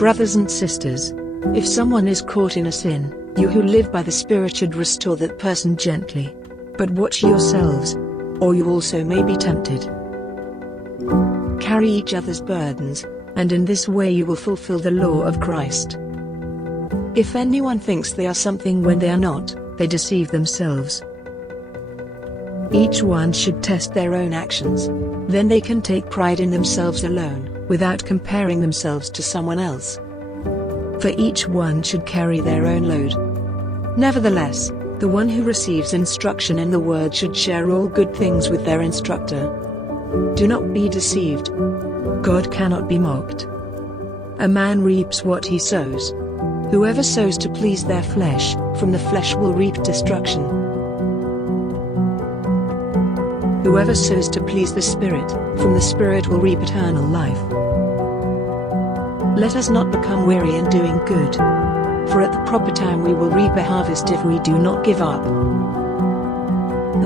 Brothers and sisters, if someone is caught in a sin, you who live by the Spirit should restore that person gently. But watch yourselves, or you also may be tempted. Carry each other's burdens, and in this way you will fulfill the law of Christ. If anyone thinks they are something when they are not, they deceive themselves. Each one should test their own actions. Then they can take pride in themselves alone, without comparing themselves to someone else. For each one should carry their own load. Nevertheless, the one who receives instruction in the word should share all good things with their instructor. Do not be deceived. God cannot be mocked. A man reaps what he sows. Whoever sows to please their flesh, from the flesh will reap destruction. Whoever sows to please the Spirit, from the Spirit will reap eternal life. Let us not become weary in doing good, for at the proper time we will reap a harvest if we do not give up.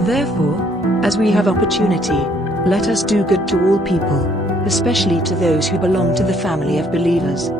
Therefore, as we have opportunity, let us do good to all people, especially to those who belong to the family of believers.